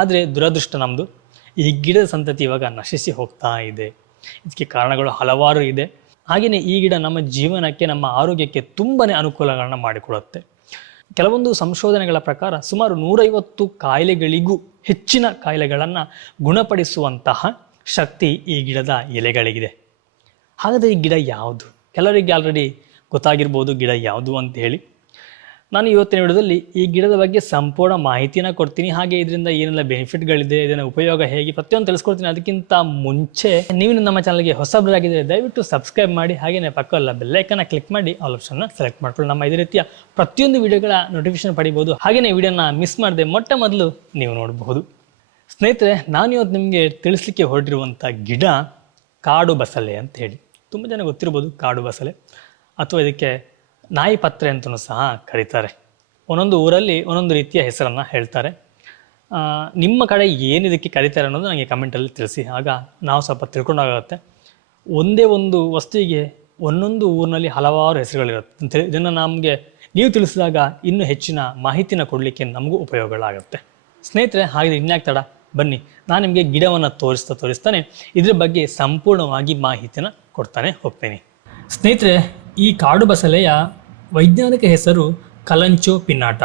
ಆದರೆ ದುರದೃಷ್ಟ ನಮ್ಮದು, ಈ ಗಿಡದ ಸಂತತಿ ಇವಾಗ ನಶಿಸಿ ಹೋಗ್ತಾ ಇದೆ. ಇದಕ್ಕೆ ಕಾರಣಗಳು ಹಲವಾರು ಇದೆ. ಹಾಗೆಯೇ ಈ ಗಿಡ ನಮ್ಮ ಜೀವನಕ್ಕೆ, ನಮ್ಮ ಆರೋಗ್ಯಕ್ಕೆ ತುಂಬಾ ಅನುಕೂಲಗಳನ್ನ ಮಾಡಿಕೊಡುತ್ತೆ. ಕೆಲವೊಂದು ಸಂಶೋಧನೆಗಳ ಪ್ರಕಾರ ಸುಮಾರು 150 ಕಾಯಿಲೆಗಳಿಗೂ ಹೆಚ್ಚಿನ ಕಾಯಿಲೆಗಳನ್ನು ಗುಣಪಡಿಸುವಂತಹ ಶಕ್ತಿ ಈ ಗಿಡದ ಎಲೆಗಳಿಗಿದೆ. ಹಾಗಾದರೆ ಈ ಗಿಡ ಯಾವುದು? ಕೆಲವರಿಗೆ ಆಲ್ರೆಡಿ ಗೊತ್ತಾಗಿರ್ಬೋದು ಗಿಡ ಯಾವುದು ಅಂತ ಹೇಳಿ. ನಾನು ಇವತ್ತಿನ ವಿಡಿಯೋದಲ್ಲಿ ಈ ಗಿಡದ ಬಗ್ಗೆ ಸಂಪೂರ್ಣ ಮಾಹಿತಿನ ಕೊಡ್ತೀನಿ. ಹಾಗೆ ಇದರಿಂದ ಏನೆಲ್ಲ ಬೆನಿಫಿಟ್ಗಳಿದೆ, ಇದರ ಉಪಯೋಗ ಹೇಗೆ, ಪ್ರತಿಯೊಂದು ತಿಳಿಸ್ಕೊಡ್ತೀನಿ. ಅದಕ್ಕಿಂತ ಮುಂಚೆ ನೀವು ನಮ್ಮ ಚಾನಲ್ಗೆ ಹೊಸಬರಾಗಿದ್ದರೆ ದಯವಿಟ್ಟು ಸಬ್ಸ್ಕ್ರೈಬ್ ಮಾಡಿ, ಹಾಗೆಯೇ ಪಕ್ಕದಲ್ಲ ಬೆಲ್ಲೈಕನ್ನ ಕ್ಲಿಕ್ ಮಾಡಿ ಆಲ್ ಆಪ್ಷನ್ನ ಸೆಲೆಕ್ಟ್ ಮಾಡ್ಕೊಳ್ಳಿ. ನಮ್ಮ ಇದೇ ರೀತಿಯ ಪ್ರತಿಯೊಂದು ವಿಡಿಯೋಗಳ ನೋಟಿಫಿಕೇಶನ್ ಪಡಿಬೋದು. ಹಾಗೆಯೇ ವಿಡಿಯೋನ ಮಿಸ್ ಮಾಡದೆ ಮೊಟ್ಟ ಮೊದಲು ನೀವು ನೋಡಬಹುದು. ಸ್ನೇಹಿತರೆ, ನಾನು ಇವತ್ತು ನಿಮಗೆ ತಿಳಿಸ್ಲಿಕ್ಕೆ ಹೊರಟಿರುವಂಥ ಗಿಡ ಕಾಡು ಬಸಳೆ ಅಂತ ಹೇಳಿ. ತುಂಬ ಜನ ಗೊತ್ತಿರ್ಬೋದು ಕಾಡು ಬಸಳೆ, ಅಥವಾ ಇದಕ್ಕೆ ನಾಯಿ ಪತ್ರೆ ಅಂತಲೂ ಸಹ ಕರೀತಾರೆ. ಒಂದೊಂದು ಊರಲ್ಲಿ ಒಂದೊಂದು ರೀತಿಯ ಹೆಸರನ್ನು ಹೇಳ್ತಾರೆ. ನಿಮ್ಮ ಕಡೆ ಏನು ಇದಕ್ಕೆ ಕರೀತಾರೆ ಅನ್ನೋದು ನನಗೆ ಕಮೆಂಟಲ್ಲಿ ತಿಳಿಸಿ, ಆಗ ನಾವು ಸ್ವಲ್ಪ ತಿಳ್ಕೊಂಡಾಗುತ್ತೆ. ಒಂದೇ ಒಂದು ವಸ್ತುವಿಗೆ ಒಂದೊಂದು ಊರಿನಲ್ಲಿ ಹಲವಾರು ಹೆಸರುಗಳಿರುತ್ತೆ. ಇದನ್ನು ನಮಗೆ ನೀವು ತಿಳಿಸಿದಾಗ ಇನ್ನೂ ಹೆಚ್ಚಿನ ಮಾಹಿತಿನ ಕೊಡಲಿಕ್ಕೆ ನಮಗೂ ಉಪಯೋಗಗಳಾಗುತ್ತೆ. ಸ್ನೇಹಿತರೆ, ಹಾಗೆ ಇನ್ಯಾಕೆ ತಡ, ಬನ್ನಿ ನಾನು ನಿಮಗೆ ಗಿಡವನ್ನು ತೋರಿಸ್ತಾನೆ ಇದ್ರ ಬಗ್ಗೆ ಸಂಪೂರ್ಣವಾಗಿ ಮಾಹಿತಿನ ಕೊಡ್ತಾನೆ ಹೋಗ್ತೇನೆ. ಸ್ನೇಹಿತರೆ, ಈ ಕಾಡು ಬಸಳೆಯ ವೈಜ್ಞಾನಿಕ ಹೆಸರು ಕಲಂಚೋ ಪಿನ್ನಾಟ